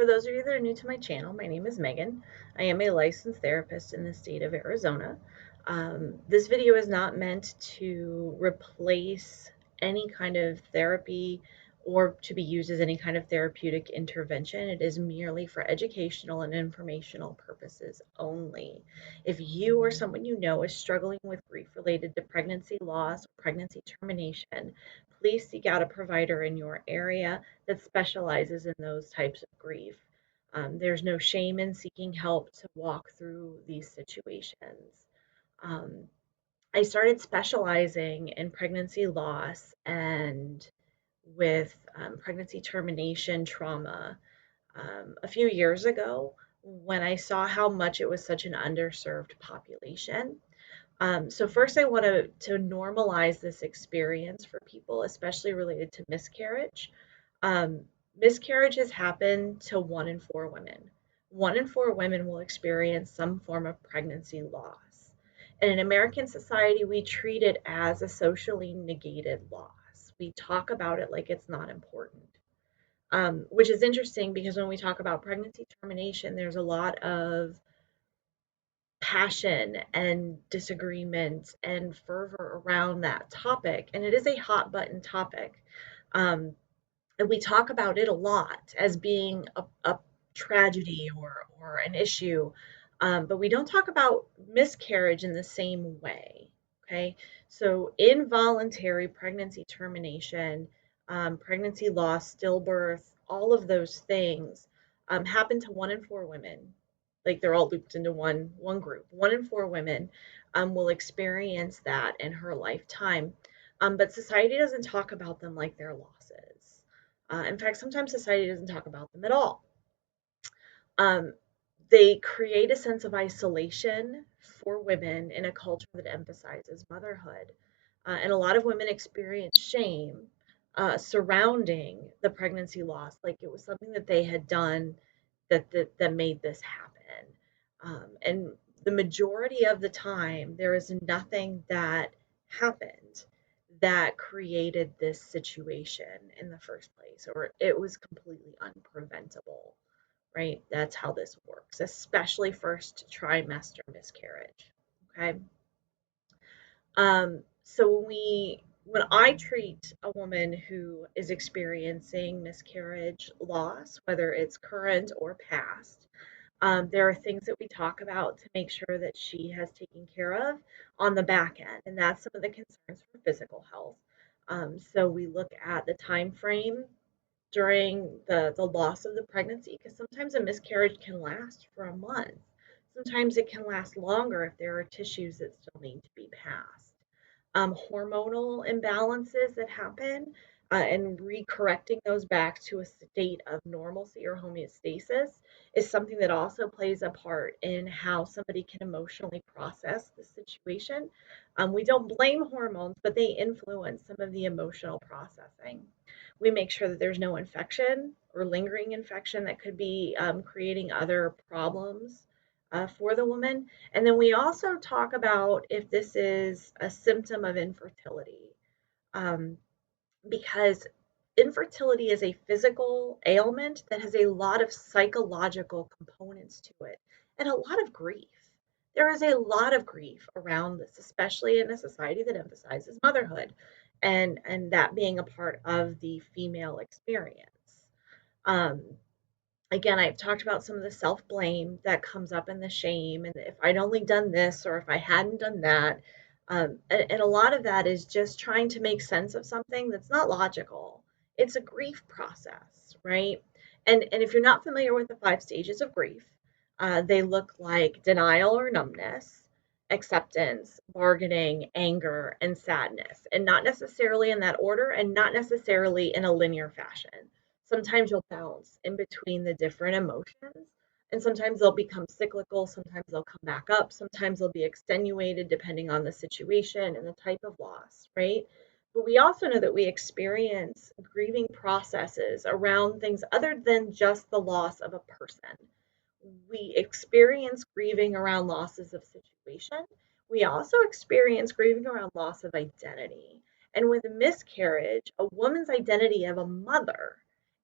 For those of you that are new to my channel, my name is Megan. I am a licensed therapist in the state of Arizona. This video is not meant to replace any kind of therapy or to be used as any kind of therapeutic intervention. It is merely for educational and informational purposes only. If you or someone you know is struggling with grief related to pregnancy loss or pregnancy termination, please seek out a provider in your area that specializes in those types of grief. There's no shame in seeking help to walk through these situations. Um, I started specializing in pregnancy loss and with pregnancy termination trauma a few years ago when I saw how much it was such an underserved population. So first, I want to normalize this experience for people, especially related to miscarriage. Um, Miscarriages happen to 1 in 4 women. 1 in 4 women will experience some form of pregnancy loss. And in American society, we treat it as a socially negated loss. We talk about it like it's not important, which is interesting because when we talk about pregnancy termination, there's a lot of passion and disagreement and fervor around that topic. And it is a hot button topic. Um, and we talk about it a lot as being a tragedy or an issue, but we don't talk about miscarriage in the same way. Okay, so involuntary pregnancy termination, pregnancy loss, stillbirth, all of those things happen to 1 in 4 women. Like they're all looped into one group. 1 in 4 women will experience that in her lifetime, but society doesn't talk about them like they're losses. In fact, sometimes society doesn't talk about them at all. Um, they create a sense of isolation for women in a culture that emphasizes motherhood. And a lot of women experience shame surrounding the pregnancy loss, like it was something that they had done that made this happen. And the majority of the time, there is nothing that happened that created this situation in the first place, or it was completely unpreventable, right? That's how this works, especially first trimester miscarriage. Okay. So when I treat a woman who is experiencing miscarriage loss, whether it's current or past, there are things that we talk about to make sure that she has taken care of on the back end, and that's some of the concerns for physical health. So we look at the time frame during the loss of the pregnancy, because sometimes a miscarriage can last for a month. Sometimes it can last longer if there are tissues that still need to be passed. Hormonal imbalances that happen and recorrecting those back to a state of normalcy or homeostasis is something that also plays a part in how somebody can emotionally process the situation. We don't blame hormones, but they influence some of the emotional processing. We make sure that there's no infection or lingering infection that could be creating other problems for the woman. And then we also talk about if this is a symptom of infertility, um, because infertility is a physical ailment that has a lot of psychological components to it and a lot of grief. There is a lot of grief around this, especially in a society that emphasizes motherhood and that being a part of the female experience. Um, Again, I've talked about some of the self blame that comes up in the shame, and if I'd only done this or if I hadn't done that. And a lot of that is just trying to make sense of something that's not logical. It's a grief process, right? And if you're not familiar with the 5 stages of grief, they look like denial or numbness, acceptance, bargaining, anger, and sadness, and not necessarily in that order and not necessarily in a linear fashion. Sometimes you'll bounce in between the different emotions, and sometimes they'll become cyclical, sometimes they'll come back up, sometimes they'll be extenuated depending on the situation and the type of loss, right? But we also know that we experience grieving processes around things other than just the loss of a person. We experience grieving around losses of situation. We also experience grieving around loss of identity. And with a miscarriage, a woman's identity of a mother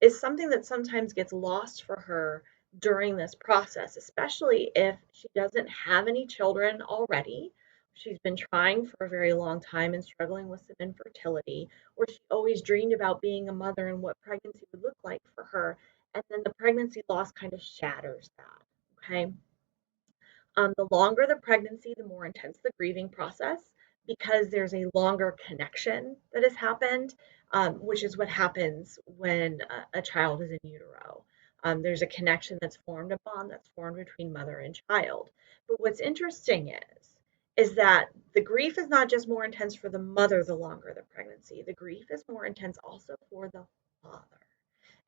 is something that sometimes gets lost for her during this process, especially if she doesn't have any children already. She's been trying for a very long time and struggling with some infertility, or she always dreamed about being a mother and what pregnancy would look like for her. And then the pregnancy loss kind of shatters that. Okay. The longer the pregnancy, the more intense the grieving process because there's a longer connection that has happened, which is what happens when a child is in utero. There's a connection that's formed, a bond that's formed between mother and child. But what's interesting is that the grief is not just more intense for the mother the longer the pregnancy. The grief is more intense also for the father.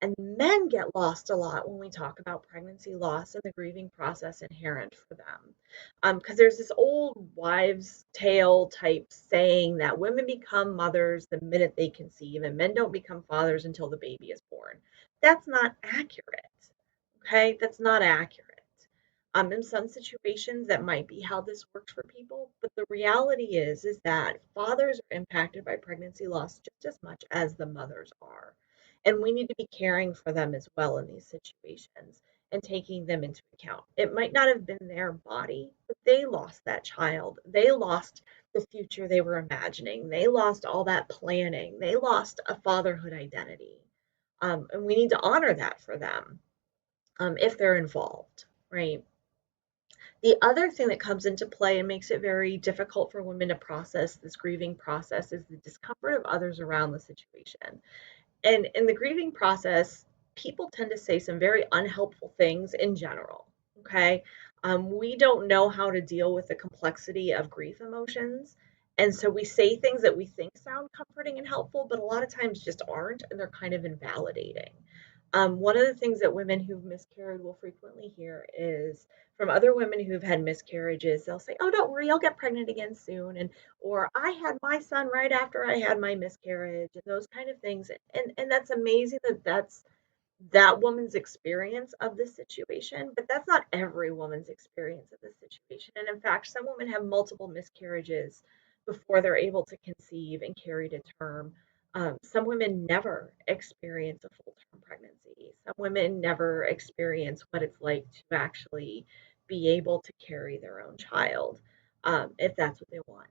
And men get lost a lot when we talk about pregnancy loss and the grieving process inherent for them. Because there's this old wives' tale type saying that women become mothers the minute they conceive, and men don't become fathers until the baby is born. That's not accurate. Okay, that's not accurate. In some situations, that might be how this works for people, but the reality is that fathers are impacted by pregnancy loss just as much as the mothers are, and we need to be caring for them as well in these situations and taking them into account. It might not have been their body, but they lost that child. They lost the future they were imagining. They lost all that planning. They lost a fatherhood identity, and we need to honor that for them if they're involved, right? The other thing that comes into play and makes it very difficult for women to process this grieving process is the discomfort of others around the situation. And in the grieving process, people tend to say some very unhelpful things in general. Okay. We don't know how to deal with the complexity of grief emotions. And so we say things that we think sound comforting and helpful, but a lot of times just aren't, and they're kind of invalidating. One of the things that women who've miscarried will frequently hear is from other women who've had miscarriages, they'll say, "Oh, don't worry, I'll get pregnant again soon," and or "I had my son right after I had my miscarriage," and those kind of things. And that's amazing that that's that woman's experience of this situation, but that's not every woman's experience of this situation. And in fact, some women have multiple miscarriages before they're able to conceive and carry to term. Some women never experience a full term pregnancy. Some women never experience what it's like to actually be able to carry their own child if that's what they want.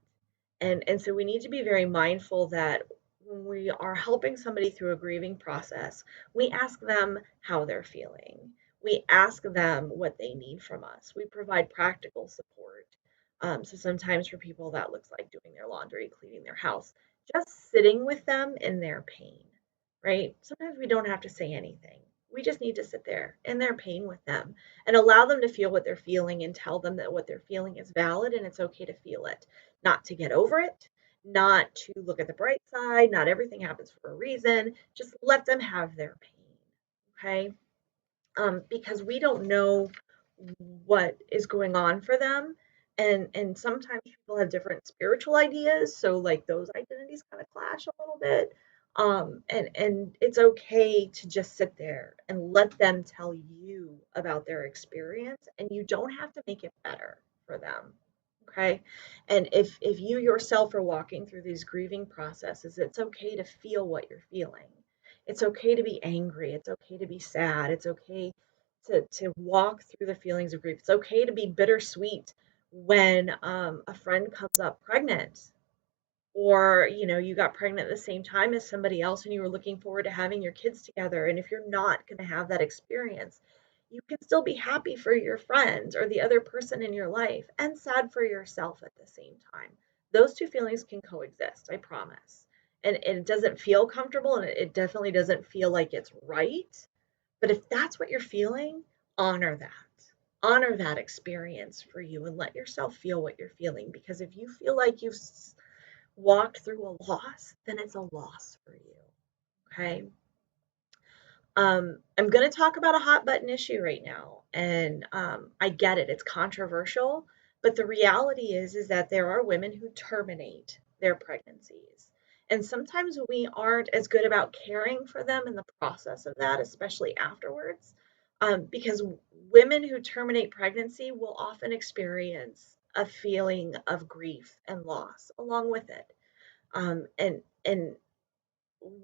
And so we need to be very mindful that when we are helping somebody through a grieving process, we ask them how they're feeling. We ask them what they need from us. We provide practical support. So sometimes for people that looks like doing their laundry, cleaning their house, just sitting with them in their pain, right? Sometimes we don't have to say anything. We just need to sit there in their pain with them and allow them to feel what they're feeling and tell them that what they're feeling is valid and it's okay to feel it, not to get over it, not to look at the bright side, not everything happens for a reason. Just let them have their pain, okay? Because we don't know what is going on for them, and sometimes people have different spiritual ideas, so like those identities kind of clash a little bit. And it's okay to just sit there and let them tell you about their experience, and you don't have to make it better for them. Okay. And if you yourself are walking through these grieving processes, it's okay to feel what you're feeling. It's okay to be angry. It's okay to be sad. It's okay to walk through the feelings of grief. It's okay to be bittersweet when a friend comes up pregnant, or you got pregnant at the same time as somebody else and you were looking forward to having your kids together. And if you're not going to have that experience, you can still be happy for your friends or the other person in your life and sad for yourself at the same time. Those two feelings can coexist, I promise. And it doesn't feel comfortable, and it definitely doesn't feel like it's right, but if that's what you're feeling, honor that. Honor that experience for you and let yourself feel what you're feeling, because if you feel like you've walked through a loss, then it's a loss for you. Okay. I'm going to talk about a hot button issue right now, and I get it; it's controversial, but the reality is that there are women who terminate their pregnancies, and sometimes we aren't as good about caring for them in the process of that, especially afterwards, because women who terminate pregnancy will often experience a feeling of grief and loss along with it, and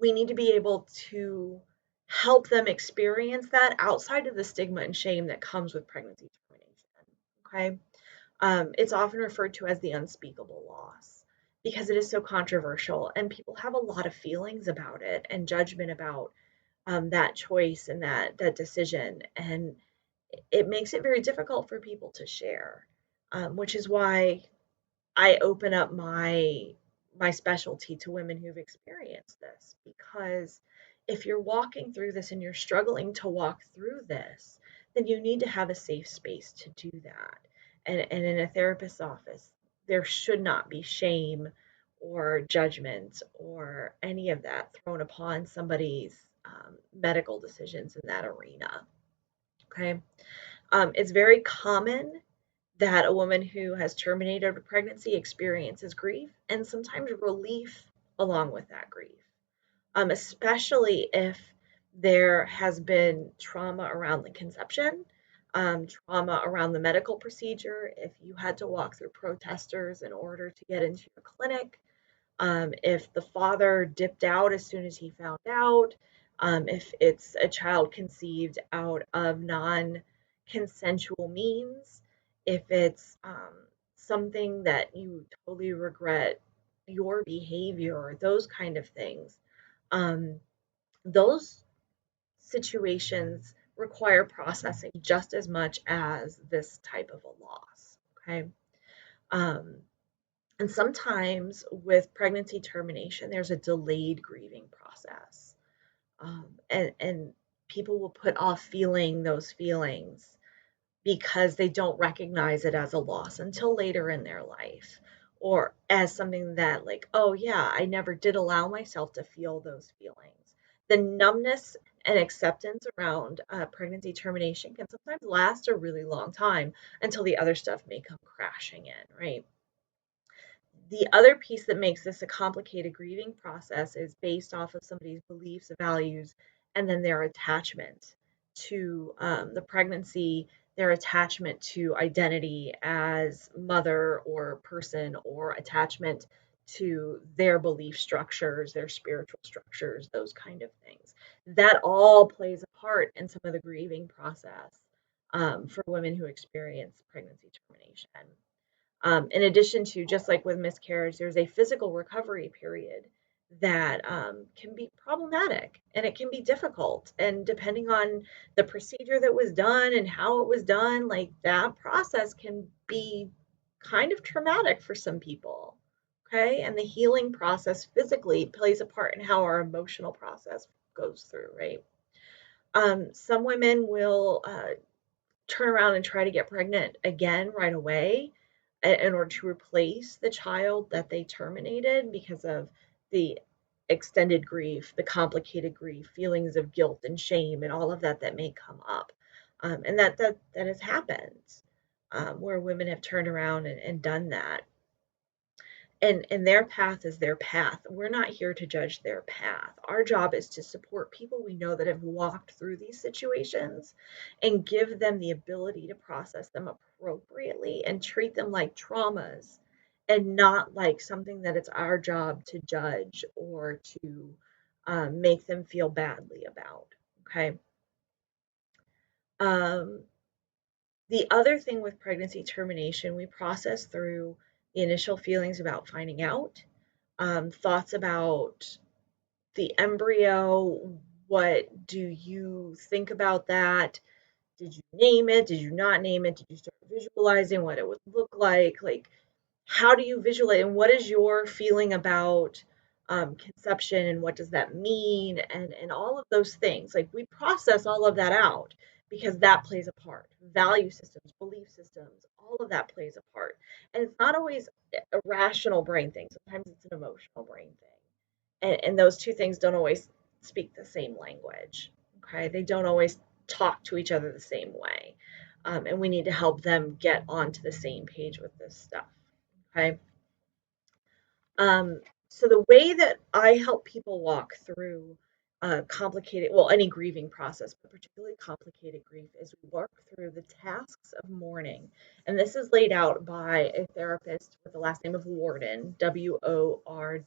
we need to be able to help them experience that outside of the stigma and shame that comes with pregnancy termination. Okay. It's often referred to as the unspeakable loss because it is so controversial and people have a lot of feelings about it and judgment about that choice and that decision, and it makes it very difficult for people to share, which is why I open up my specialty to women who've experienced this, because if you're walking through this and you're struggling to walk through this, then you need to have a safe space to do that. And in a therapist's office, there should not be shame or judgment or any of that thrown upon somebody's medical decisions in that arena. Okay. It's very common that a woman who has terminated a pregnancy experiences grief and sometimes relief along with that grief, especially if there has been trauma around the conception, trauma around the medical procedure, if you had to walk through protesters in order to get into your clinic, if the father dipped out as soon as he found out, if it's a child conceived out of non consensual means, if it's something that you totally regret your behavior, those kind of things. Um, those situations require processing just as much as this type of a loss. Okay. Um, and sometimes with pregnancy termination, there's a delayed grieving process. And people will put off feeling those feelings because they don't recognize it as a loss until later in their life, or as something that, like, oh, yeah, I never did allow myself to feel those feelings. The numbness and acceptance around pregnancy termination can sometimes last a really long time until the other stuff may come crashing in, right? The other piece that makes this a complicated grieving process is based off of somebody's beliefs, values, and then their attachment to the pregnancy, their attachment to identity as mother or person, or attachment to their belief structures, their spiritual structures, those kind of things. That all plays a part in some of the grieving process for women who experience pregnancy termination. In addition to, just like with miscarriage, there's a physical recovery period that can be problematic and it can be difficult. And depending on the procedure that was done and how it was done, like that process can be kind of traumatic for some people. Okay. And the healing process physically plays a part in how our emotional process goes through, right? Some women will turn around and try to get pregnant again right away in order to replace the child that they terminated because of the extended grief, the complicated grief, feelings of guilt and shame, and all of that that may come up. And that has happened, where women have turned around and done that, and their path is their path. We're not here to judge their path. Our job is to support people we know that have walked through these situations and give them the ability to process them appropriately and treat them like traumas and not like something that it's our job to judge or to make them feel badly about. Okay. Um, the other thing with pregnancy termination, we process through the initial feelings about finding out, thoughts about the embryo. What do you think about that? Did you name it? Did you not name it? Did you start visualizing what it would look like? Like, how do you visualize, and what is your feeling about conception, and what does that mean, and all of those things? Like, we process all of that out because that plays a part. Value systems, belief systems, all of that plays a part, and it's not always a rational brain thing. Sometimes it's an emotional brain thing, and those two things don't always speak the same language. Okay, they don't always talk to each other the same way, and we need to help them get onto the same page with this stuff. Okay. So the way that I help people walk through complicated, well, any grieving process, but particularly complicated grief, is we work through the tasks of mourning. And this is laid out by a therapist with the last name of Warden, Worden,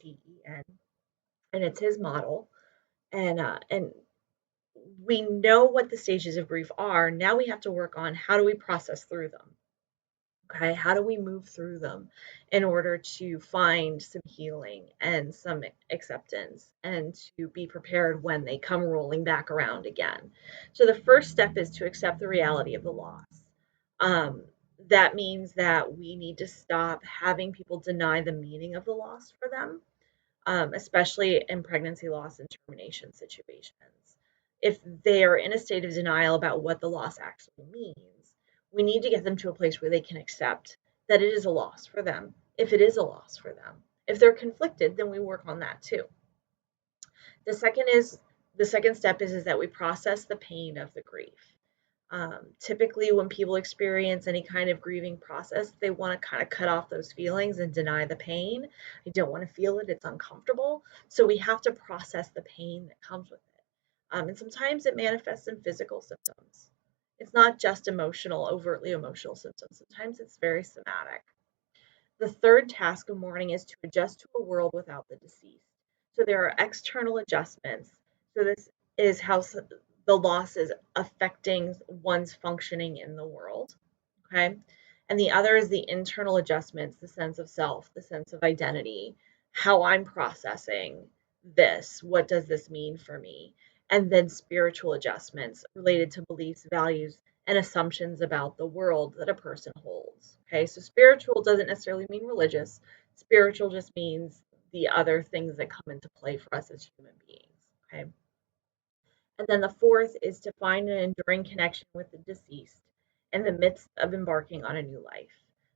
and it's his model. And we know what the stages of grief are. Now we have to work on how do we process through them? Okay, how do we move through them in order to find some healing and some acceptance and to be prepared when they come rolling back around again? So, the first step is to accept the reality of the loss. Um, that means that we need to stop having people deny the meaning of the loss for them, especially in pregnancy loss and termination situations. If they are in a state of denial about what the loss actually means, we need to get them to a place where they can accept that it is a loss for them, if it is a loss for them. If they're conflicted, then we work on that too. The second is the second step is that we process the pain of the grief. Typically, when people experience any kind of grieving process, they want to kind of cut off those feelings and deny the pain. I don't want to feel it, it's uncomfortable. So we have to process the pain that comes with it. And sometimes it manifests in physical symptoms. It's not just emotional, overtly emotional symptoms. Sometimes it's very somatic. The third task of mourning is to adjust to a world without the deceased. So there are external adjustments. So this is how the loss is affecting one's functioning in the world. Okay. And the other is the internal adjustments, the sense of self, the sense of identity, how I'm processing this. What does this mean for me? And then spiritual adjustments related to beliefs, values, and assumptions about the world that a person holds. Okay, so spiritual doesn't necessarily mean religious. Spiritual just means the other things that come into play for us as human beings. Okay, and then the fourth is to find an enduring connection with the deceased in the midst of embarking on a new life.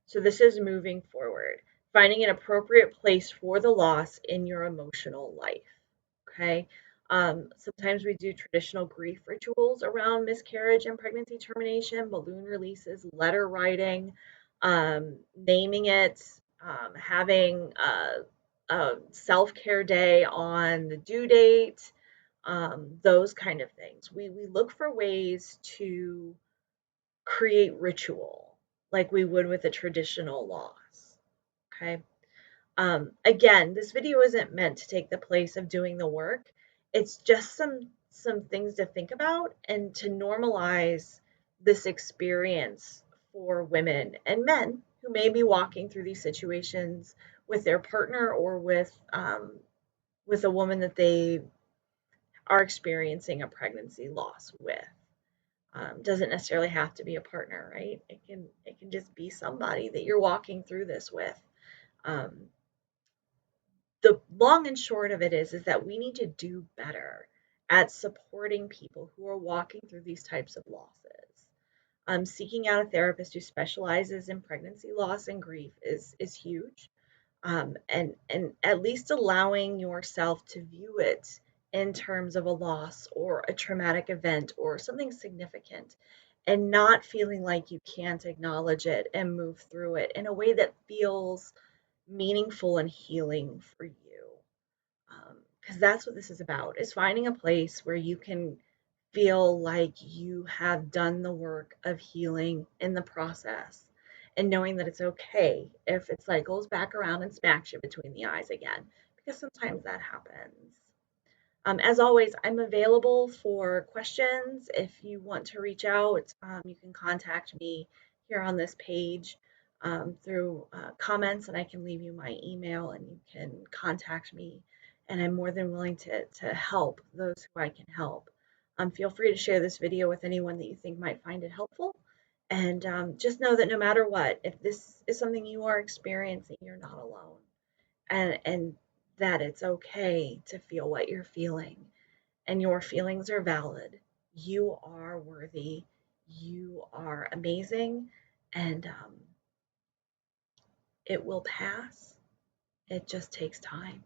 So this is moving forward, finding an appropriate place for the loss in your emotional life. Okay. Sometimes we do traditional grief rituals around miscarriage and pregnancy termination, balloon releases, letter writing, naming it, having a self care day on the due date, those kind of things. We look for ways to create ritual like we would with a traditional loss. Okay. Again, this video isn't meant to take the place of doing the work. It's just some things to think about and to normalize this experience for women and men who may be walking through these situations with their partner or with a woman that they are experiencing a pregnancy loss with. Doesn't necessarily have to be a partner, right? It can just be somebody that you're walking through this with. Um, the long and short of it is that we need to do better at supporting people who are walking through these types of losses. Seeking out a therapist who specializes in pregnancy loss and grief is huge. And at least allowing yourself to view it in terms of a loss or a traumatic event or something significant and not feeling like you can't acknowledge it and move through it in a way that feels meaningful and healing for you. Because that's what this is about, is finding a place where you can feel like you have done the work of healing in the process and knowing that it's okay if it cycles back around and smacks you between the eyes again, because sometimes that happens. As always, I'm available for questions. If you want to reach out, you can contact me here on this page through comments, and I can leave you my email and you can contact me. And I'm more than willing to help those who I can help. Feel free to share this video with anyone that you think might find it helpful. And just know that no matter what, if this is something you are experiencing, you're not alone. And that it's okay to feel what you're feeling, and your feelings are valid. You are worthy. You are amazing, and it will pass. It just takes time.